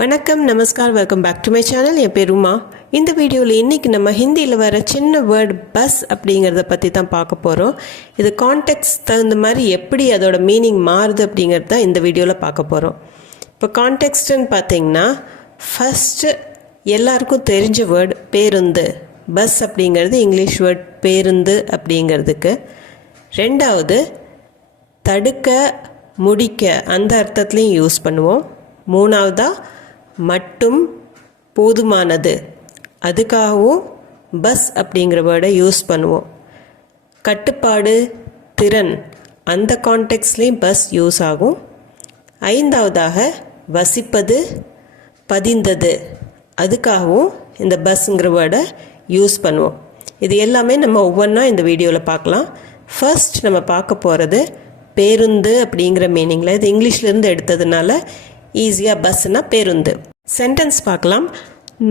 வணக்கம், நமஸ்கார், welcome back to my channel. என் பேர் உமா. இந்த வீடியோவில் இன்றைக்கி நம்ம ஹிந்தியில் வர சின்ன வேர்டு பஸ் அப்படிங்கிறத பற்றி தான் பார்க்க போகிறோம். இது கான்டெக்ஸ்ட் தகுந்த மாதிரி எப்படி அதோட மீனிங் மாறுது அப்படிங்கிறது தான் இந்த வீடியோவில் பார்க்க போகிறோம். இப்போ கான்டெக்ஸ்ட்டுன்னு பார்த்தீங்கன்னா ஃபஸ்ட்டு எல்லாருக்கும் தெரிஞ்ச வேர்டு பேருந்து. பஸ் அப்படிங்கிறது இங்கிலீஷ் வேர்ட் பேருந்து அப்படிங்கிறதுக்கு. ரெண்டாவது தடுக்க முடிக்க அந்த அர்த்தத்துலேயும் யூஸ் பண்ணுவோம். மூணாவதாக மட்டும் போதுமானது அதுக்காகவும் பஸ் அப்படிங்கிற வேர்டை யூஸ் பண்ணுவோம். கட்டுப்பாடு திறன் அந்த கான்டெக்ஸ்ட்லேயும் பஸ் யூஸ் ஆகும். ஐந்தாவதாக வசிப்பது பதிந்தது அதுக்காகவும் இந்த பஸ்ங்கிற வேர்டை யூஸ் பண்ணுவோம். இது எல்லாமே நம்ம ஒவ்வொன்றா இந்த வீடியோவில் பார்க்கலாம். ஃபர்ஸ்ட் நம்ம பார்க்க போகிறது பேருந்து அப்படிங்கிற மீனிங்கில். இது இங்கிலீஷ்லேருந்து எடுத்ததுனால ஈஸியாக பஸ்னா பேருந்து. சென்டென்ஸ் பார்க்கலாம்.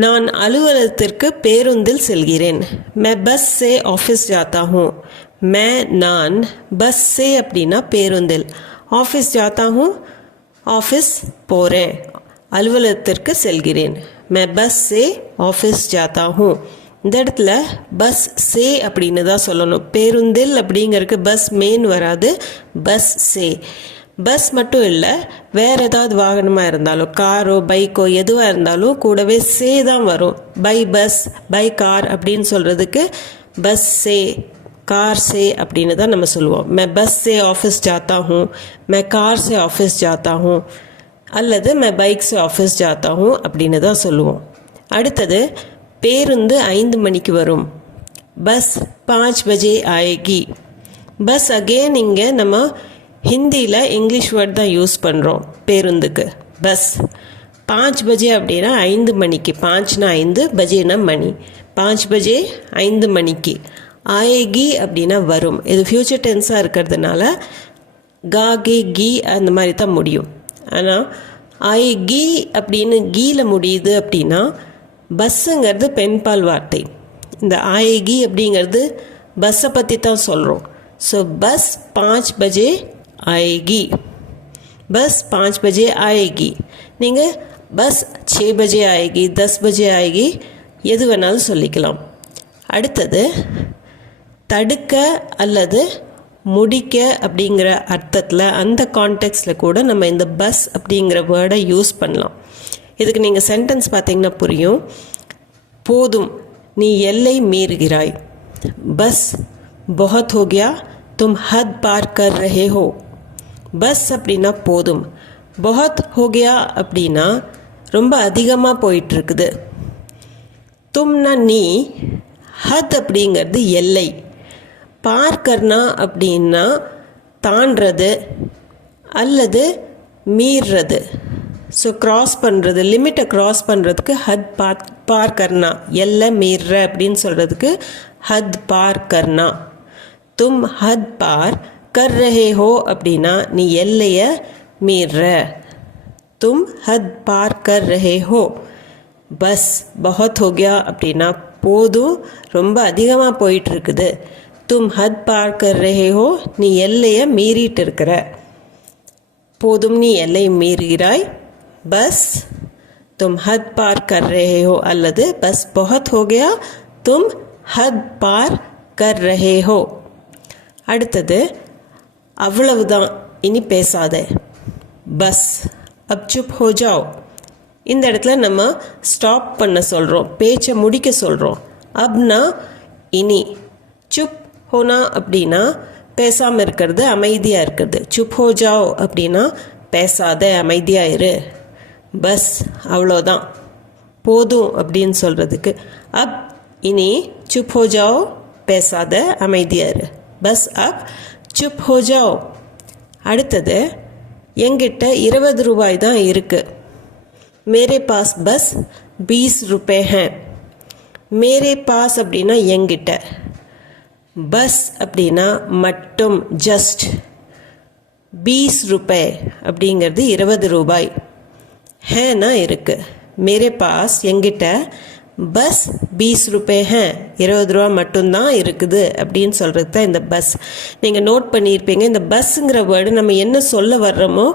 நான் அலுவலகத்திற்கு பேருந்தில் செல்கிறேன். மே பஸ் சே ஆஃபீஸ் ஜாத்தா ஹூँ. மே நான் பஸ் சே அப்படின்னா பேருந்தில், ஆஃபீஸ் ஜாத்தா ஹூँ ஆஃபீஸ் போகிறேன், அலுவலகத்திற்கு செல்கிறேன். மே பஸ் சே ஆஃபீஸ் ஜாத்தா ஹூँ. இந்த இடத்துல பஸ் சே அப்படின்னு தான் சொல்லணும். பேருந்தில் அப்படிங்கிறதுக்கு பஸ் மேன் வராது, பஸ் சே. பஸ் மட்டும் இல்லை, வேறு ஏதாவது வாகனமாக இருந்தாலும் காரோ பைக்கோ எதுவாக இருந்தாலும் கூடவே சே தான் வரும். பை பஸ் பை கார் அப்படின்னு சொல்கிறதுக்கு பஸ் சே கார் சே அப்படின்னு தான் நம்ம சொல்லுவோம். மே பஸ் சே ஆஃபீஸ் ஜாத்தா ஹூँ, மே கார் சே ஆஃபீஸ் ஜாத்தா ஹூँ, அல்லது மே பைக் சே ஆஃபீஸ் ஜாத்தா ஹூँ அப்படின்னு தான் சொல்லுவோம். அடுத்தது பேருந்து 5 மணிக்கு வரும். பஸ் 5 பஜே ஆயேகி. பஸ் அகெயின் இங்கே நம்ம ஹிந்தியில் இங்கிலீஷ் வேர்ட் தான் யூஸ் பண்ணுறோம் பேருந்துக்கு. பஸ் 5 பஜே அப்படின்னா 5 மணிக்கு. 5னா 5, பஜேனா மணி. 5 பஜே 5 மணிக்கு. ஆயேகி அப்படின்னா வரும். இது ஃப்யூச்சர் டென்ஸாக இருக்கிறதுனால காகே கீ அந்த மாதிரி தான் முடியும். ஆனால் ஆயேகி அப்படின்னு கீயில் முடியுது அப்படின்னா பஸ்ஸுங்கிறது பெண்பால் வார்த்தை. இந்த ஆயேகி அப்படிங்கிறது பஸ்ஸை பற்றி தான் சொல்கிறோம். ஸோ பஸ் 5 பஜே ஆயேகி. பஸ் 5 பஜே ஆயேகி. நீங்கள் பஸ் 6 பஜே ஆயேகி, 10 பஜே ஆயேகி எது வேணாலும் சொல்லிக்கலாம். அடுத்தது தடுக்க அல்லது முடிக்க அப்படிங்கிற அர்த்தத்தில் அந்த கான்டெக்ஸ்டில் கூட நம்ம இந்த பஸ் அப்படிங்கிற வேர்டை யூஸ் பண்ணலாம். இதுக்கு நீங்கள் சென்டென்ஸ் பார்த்தீங்கன்னா புரியும். போதும், நீ எல்லை மீறுகிறாய். பஸ் बहुत हो गया, तुम हद पार कर रहे हो. பஸ் அப்படின்னா போதும். बहुत हो गया அப்படின்னா ரொம்ப அதிகமாக போயிட்டுருக்குது. தும்னா நீ, ஹத் அப்படிங்கிறது எல்லை, பார்க்கர்னா அப்படின்னா தாண்டறது அல்லது மீறுறது. ஸோ க்ராஸ் பண்ணுறது, லிமிட்டை க்ராஸ் பண்ணுறதுக்கு ஹத் பார் கர்னா, எல்லை மீறுற அப்படின்னு சொல்கிறதுக்கு ஹத் பார் கர்னா. தும் ஹத் பார் கர் ரஹே ஹோ அப்படின்னா நீ எல்லையை மீறுற. தும் ஹத் பார் கர் ரஹே ஹோ. பஸ் பஹத் ஹோ கயா அப்படின்னா போதும், ரொம்ப அதிகமாக போயிட்டுருக்குது. தும் ஹத் பார் கர் ரஹே ஹோ, நீ எல்லையை மீறிட்டு இருக்கிற. போதும், நீ எல்லை மீறுகிறாய். बस तुम हद पार कर रहे हो அல்லது बस बहुत हो गया, तुम हद पार कर रहे हो. அடுத்தது அவ்வளவுதான், இனி பேசாத. பஸ் அப் சுப் ஹோ ஜாओ. இந்த இடத்துல நம்ம ஸ்டாப் பண்ண சொல்கிறோம், பேச்சை முடிக்க சொல்கிறோம். அப்னா இனி, சுப் ஹோனா அப்படின்னா பேசாமல் இருக்கிறது, அமைதியாக இருக்கிறது. சுப் ஹோ ஜாओ அப்படின்னா பேசாத, அமைதியாக இரு. பஸ் அவ்வளோதான், போதும் அப்படின்னு சொல்கிறதுக்கு அப் இனி சுப் ஹோ ஜாओ, பேசாத அமைதியாக இரு. பஸ் அப் சுப் ஹோ ஜாओ. அடுத்தது என்கிட்ட 20 ரூபாய் தான் இருக்குது. மேரே பாஸ் பஸ் 20 रुपये हैं. மேரே பாஸ் அப்படின்னா என்கிட்ட, பஸ் அப்படின்னா மட்டும், ஜஸ்ட். 20 रुपये அப்படிங்கிறது 20 ரூபாய். ஹேனா இருக்குது. மேரே பாஸ் என்கிட்ட பஸ் 20 रुपये हैं, 20 ரூபா மட்டும்தான் இருக்குது அப்படின்னு சொல்கிறது தான் இந்த பஸ். நீங்கள் நோட் பண்ணியிருப்பீங்க, இந்த பஸ்ஸுங்கிற வேர்டு நம்ம என்ன சொல்ல வர்றோமோ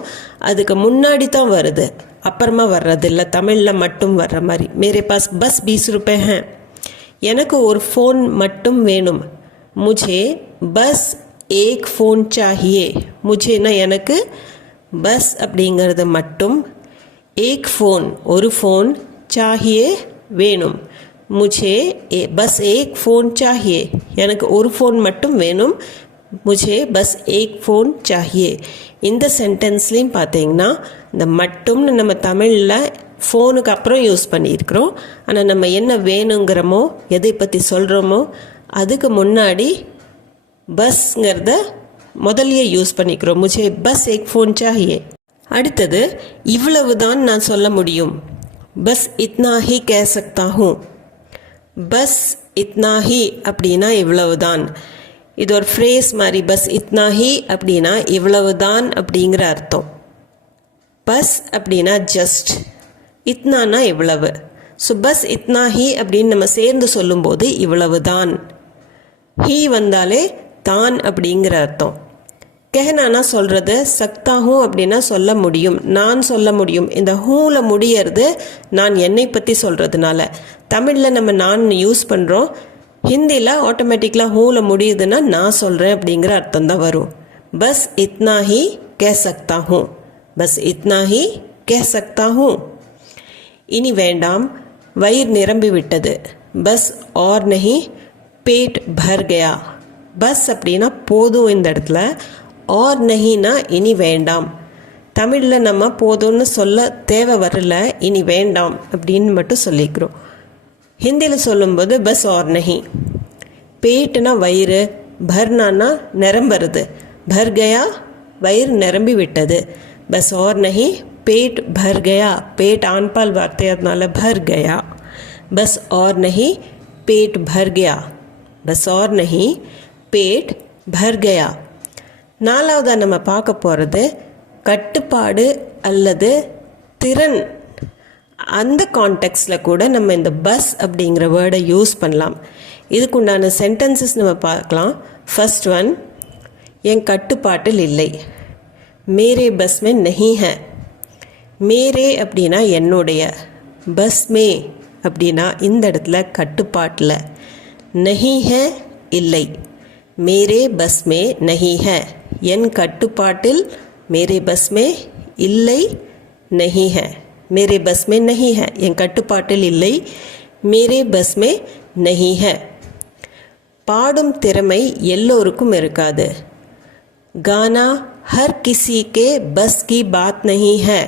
அதுக்கு முன்னாடி தான் வருது. அப்புறமா வர்றது இல்லை, தமிழில் மட்டும் வர்ற மாதிரி. மேரே பாஸ் பஸ் 20 रुपए हैं. எனக்கு ஒரு ஃபோன் மட்டும் வேணும். முझे பஸ் एक फ़ोन चाहिए. முझேனா எனக்கு, பஸ் அப்படிங்கிறது மட்டும், एक फ़ोन ஒரு ஃபோன், चाहिए வேணும். मुझे बस एक फ़ोन चाहिए. எனக்கு ஒரு ஃபோன் மட்டும் வேணும். मुझे बस एक फ़ोन चाहिए. இந்த சென்டென்ஸ்லேயும் பார்த்தீங்கன்னா இந்த மட்டும்னு நம்ம தமிழில் ஃபோனுக்கு அப்புறம் யூஸ் பண்ணியிருக்கிறோம். ஆனால் நம்ம என்ன வேணுங்கிறோமோ, எதை பற்றி சொல்கிறோமோ அதுக்கு முன்னாடி பஸ்ங்கிறத முதல்லையே யூஸ் பண்ணிக்கிறோம். முझे बस एक फ़ोन चाहिए. அடுத்தது இவ்வளவு தான் நான் சொல்ல முடியும். बस इतना ही कह सकता हूँ. बस इतना ही அப்படின்னா இவ்வளவுதான். இது ஒரு ஃப்ரேஸ் மாதிரி. பஸ் இத்னா ஹி அப்படின்னா இவ்வளவுதான் அப்படிங்கிற அர்த்தம். பஸ் அப்படின்னா ஜஸ்ட், இத்னானா இவ்வளவு. ஸோ பஸ் இத்னா ஹி அப்படின்னு நம்ம சேர்ந்து சொல்லும்போது இவ்வளவுதான். ஹி வந்தாலே தான் அப்படிங்கிற அர்த்தம். கெஹனானா சொல்கிறது, சக்தாகும் அப்படின்னா சொல்ல முடியும், நான் சொல்ல முடியும். இந்த ஹூவில் முடியறது நான் என்னை பற்றி சொல்கிறதுனால. தமிழில் நம்ம நான் யூஸ் பண்ணுறோம், ஹிந்தியில் ஆட்டோமேட்டிக்கலாக ஹூவில் முடியுதுன்னா நான் சொல்கிறேன் அப்படிங்கிற அர்த்தம் தான் வரும். பஸ் இத்னா ஹி கே சக்தா ஹூ. பஸ் இத்னா ஹி கே சக்தா ஹூ. இனி வேண்டாம், வயிறு நிரம்பி விட்டது. பஸ் और नहीं पेट भर गया. பஸ் அப்படின்னா போதும் இந்த இடத்துல. और நஹினா இனி வேண்டாம். தமிழில் நம்ம போதும்னு சொல்ல தேவை வரல, இனி வேண்டாம் அப்படின்னு மட்டும் சொல்லிக்கிறோம். ஹிந்தியில் சொல்லும்போது பஸ் और नहीं. பேட்டுனா வயிறு, பர்னானா நிரம்புறது. பர் கயா வயிறு நிரம்பி விட்டது. பஸ் और नहीं पेट भर गया. पेट ஆண்பால் வார்த்தையாதனால भर गया. बस और नहीं पेट भर गया. बस और नहीं पेट भर गया. நாலாவதாக நம்ம பார்க்க போகிறது கட்டுப்பாடு அல்லது திறன். அந்த கான்டெக்ஸ்டில் கூட நம்ம இந்த பஸ் அப்படிங்கிற வேர்டை யூஸ் பண்ணலாம். இதுக்குண்டான சென்டென்சஸ் நம்ம பார்க்கலாம். ஃபர்ஸ்ட் ஒன், என் கட்டுப்பாட்டில் இல்லை. மேரே பஸ் மே நஹி ஹை. மேரே அப்படின்னா என்னுடைய, பஸ் மே அப்படின்னா இந்த இடத்துல கட்டுப்பாட்டில், நஹி ஹை இல்லை. மேரே பஸ் மே நஹி ஹை, என் கட்டுப்பாட்டில், மேரே பஸ் மே இல்லை, நஹி ஹை. மேரே பஸ் மே நஹி ஹை, என் கட்டுப்பாட்டில் இல்லை. மேரே பஸ் மே நஹி ஹை. பாடும் திறமை எல்லோருக்கும் இருக்காது. கானா ஹர் கிசி கே பஸ் கி பாத் நஹி ஹை.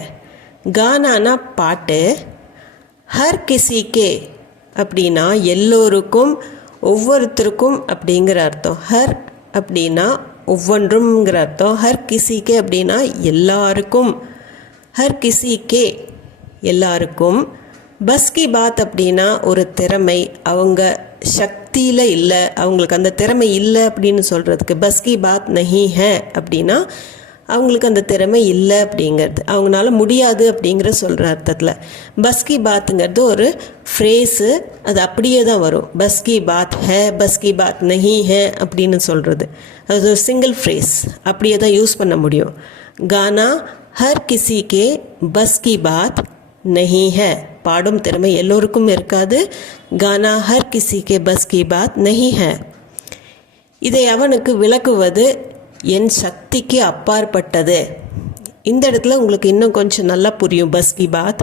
கானானா பாட்டு, ஹர் கிசி கே அப்படின்னா எல்லோருக்கும், ஒவ்வொருத்தருக்கும் அப்படிங்கிற அர்த்தம். ஹர் அப்படின்னா ஒவ்வொன்றும்ங்கிற அர்த்தம். ஹர் கிசிக்கே அப்படின்னா எல்லாருக்கும். ஹர் கிசிக்கே எல்லாருக்கும். பஸ் கி பாத் அப்படின்னா ஒரு திறமை, அவங்க சக்தியில் இல்லை, அவங்களுக்கு அந்த திறமை இல்லை அப்படின்னு சொல்கிறதுக்கு. பஸ் கி பாத் நஹி ஹை அப்படின்னா அவங்களுக்கு அந்த திறமை இல்லை அப்படிங்கிறது, அவங்களால முடியாது அப்படிங்கிற சொல்கிற அர்த்தத்தில். பஸ் கி பாத்துங்கிறது ஒரு ஃப்ரேஸு, அது அப்படியே தான் வரும். பஸ் கி பாத் ஹே, பஸ் கி பாத் நஹி ஹே அப்படின்னு சொல்கிறது அது ஒரு சிங்கிள் ஃப்ரேஸ், அப்படியே தான் யூஸ் பண்ண முடியும். கானா ஹர் கிசி கே பஸ் கி பாத் நஹி ஹை. பாடும் திறமை எல்லோருக்கும் இருக்காது. கானா ஹர் கிசி கே பஸ் கி பாத் நஹி ஹை. இதை அவனுக்கு விளக்குவது என் சக்திக்கு அப்பாற்பட்டது. இந்த இடத்துல உங்களுக்கு இன்னும் கொஞ்சம் நல்லா புரியும். பஸ் கி பாத்,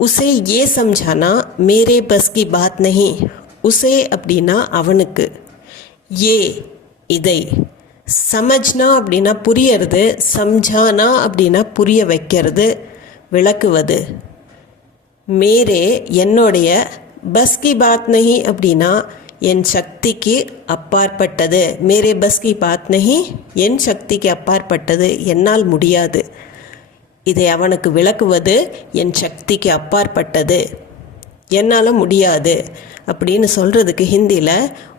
உசே ஏ சம்ஜானா மேரே பஸ் கி பாத் நஹி. உசே அப்படின்னா அவனுக்கு, ஏ இதை, சமஜ்னா அப்படின்னா புரியறது, சம்ஜானா அப்படின்னா புரிய வைக்கிறது, விளக்குவது. மேரே என்னுடைய, பஸ் கி பாத் நஹி அப்படின்னா என் சக்திக்கு அப்பாற்பட்டது. மேரே பஸ் கி பாத் நஹி, என் சக்திக்கு அப்பாற்பட்டது, என்னால் முடியாது. இதை அவனுக்கு விளக்குவது என் சக்திக்கு அப்பாற்பட்டது, என்னால் முடியாது அப்படின்னு சொல்கிறதுக்கு ஹிந்தியில்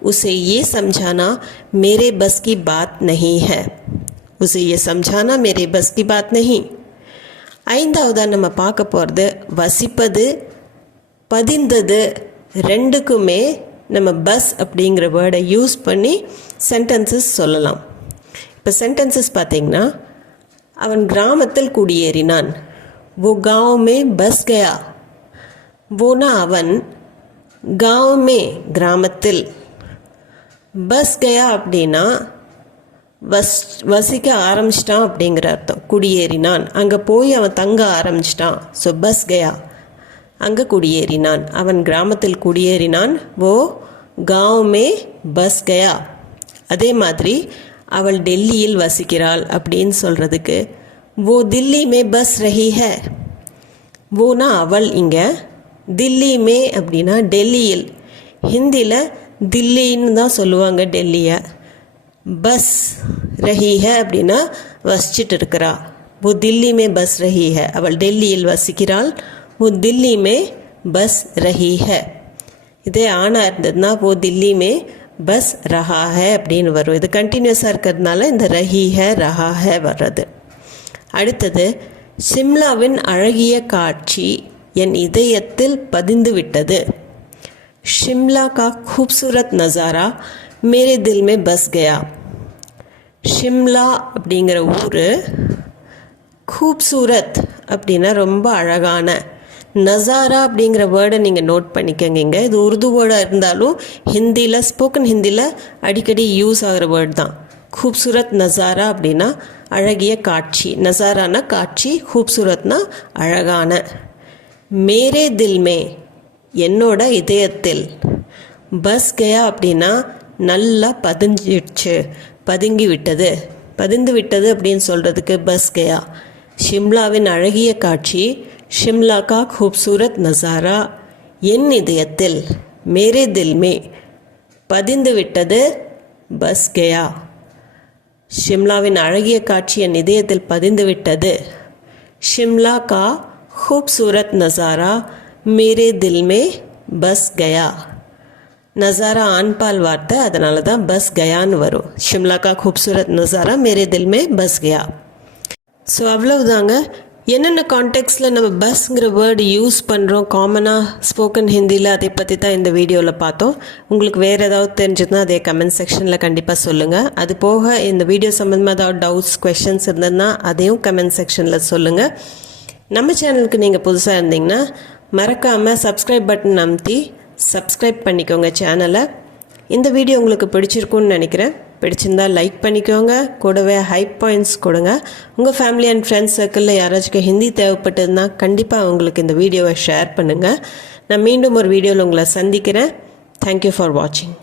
உசே ஏ சம்ஜானா மேரே பஸ் கி பாத் நஹி ஹை. உசே ஏ சம்ஜானா மேரே பஸ் கி பாத் நஹி. ஐந்தாவதாக நம்ம பார்க்க போகிறது வசிப்பது, பதிந்தது. ரெண்டுக்குமே நம்ம பஸ் அப்படிங்கிற வேர்டை யூஸ் பண்ணி சென்டென்சஸ் சொல்லலாம். இப்போ சென்டென்சஸ் பார்த்திங்கன்னா, அவன் கிராமத்தில் குடியேறினான். वो गांव में बस गया. வோனா அவன், गांव में கிராமத்தில், பஸ் கயா அப்படின்னா வசிக்க ஆரம்பிச்சிட்டான் அப்படிங்கிற அர்த்தம். குடியேறினான், அங்கே போய் அவன் தங்க ஆரம்பிச்சிட்டான். ஸோ பஸ் கயா, அங்கே குடியேறினான், அவன் கிராமத்தில் குடியேறினான். ஓ गांव में பஸ் கயா. அதே மாதிரி அவள் டெல்லியில் வசிக்கிறாள் அப்படின்னு சொல்கிறதுக்கு वो दिल्ली में बस रही है. வோனா அவள், இங்கே தில்லி மே அப்படின்னா டெல்லியில். ஹிந்தியில் தில்லின்னு தான் சொல்லுவாங்க டெல்லியை. பஸ் ரஹி ஹை அப்படின்னா வசிச்சுட்டு இருக்கிறா. वो दिल्ली में बस रही है, அவள் டெல்லியில் வசிக்கிறாள். वो दिल्ली में बस रही है. இதே ஆணாக இருந்ததுன்னா वो दिल्ली में बस रहा है அப்படின்னு வரும். இது கண்டினியூஸாக இருக்கிறதுனால இந்த ரஹி ஹை ரஹா ஹை வர்றது. அடுத்தது, சிம்லாவின் அழகிய காட்சி என் இதயத்தில் பதிந்து விட்டது. शिमला का खूबसूरत नज़ारा मेरे दिल में बस गया. ஷிம்லா அப்படிங்கிற ஊர், खूबसूरत அப்படின்னா ரொம்ப அழகான, நசாரா அப்படிங்கிற வேர்டை நீங்கள் நோட் பண்ணிக்கங்க. இது உருது வேர்டாக இருந்தாலும் ஹிந்தியில், ஸ்போக்கன் ஹிந்தியில் அடிக்கடி யூஸ் ஆகிற வேர்ட் தான். खूबसूरत நசாரா அப்படின்னா அழகிய காட்சி, நசாரானா காட்சி, खूबसूरतனா அழகான. மேரே தில் மே என்னோட இதயத்தில், பஸ் கயா அப்படின்னா நல்லா பதிஞ்சிடுச்சு, பதுங்கி விட்டது. பதிந்து விட்டது அப்படின்னு சொல்கிறதுக்கு பஸ் கயா. ஷிம்லாவின் அழகிய காட்சி, ஷிம்லா கா खूबसूरत நசாரா என் இதயத்தில், மேரே தில் மே பதிந்து விட்டது, பஸ் கயா. ஷிம்லாவின் அழகிய காட்சி என் இதயத்தில் பதிந்து விட்டது. ஷிம்லா கா खूबसूरत நசாரா மேரே தில் மே பஸ் கயா. நசாரா ஆண்பால் வார்த்தை, அதனால தான் பஸ் கயான்னு வரும். ஷிம்லா கா खूबसूरत நசாரா மேரே தில் மே பஸ் கயா. ஸோ அவ்வளவுதாங்க. என்னென்ன கான்டெக்ட்ஸில் நம்ம பஸ்ங்கிற வேர்டு யூஸ் பண்ணுறோம் காமனாக ஸ்போக்கன் ஹிந்தியில், அதை பற்றி தான் இந்த வீடியோவில் பார்த்தோம். உங்களுக்கு வேறு ஏதாவது தெரிஞ்சதுன்னா அதே கமெண்ட் செக்ஷனில் கண்டிப்பாக சொல்லுங்கள். அது போக இந்த வீடியோ சம்மந்தமாக ஏதாவது டவுட்ஸ், கொஷின்ஸ் இருந்ததுன்னா அதையும் கமெண்ட் செக்ஷனில் சொல்லுங்கள். நம்ம சேனலுக்கு நீங்கள் புதுசாக இருந்தீங்கன்னா மறக்காமல் சப்ஸ்கிரைப் பட்டன் அமுத்தி சப்ஸ்கிரைப் பண்ணிக்கோங்க சேனலை. இந்த வீடியோ உங்களுக்கு பிடிச்சிருக்குன்னு நினைக்கிறேன். பிடிச்சிருந்தால் லைக் பண்ணிக்கோங்க, கூடவே ஹைப் பாயிண்ட்ஸ் கொடுங்க. உங்கள் ஃபேமிலி அண்ட் ஃப்ரெண்ட்ஸ் சர்க்கிளில் யாராச்சும் ஹிந்தி தேவைப்பட்டதுன்னா கண்டிப்பாக அவங்களுக்கு இந்த வீடியோவை ஷேர் பண்ணுங்கள். நான் மீண்டும் ஒரு வீடியோவில் உங்களை சந்திக்கிறேன். தேங்க்யூ ஃபார் வாட்சிங்.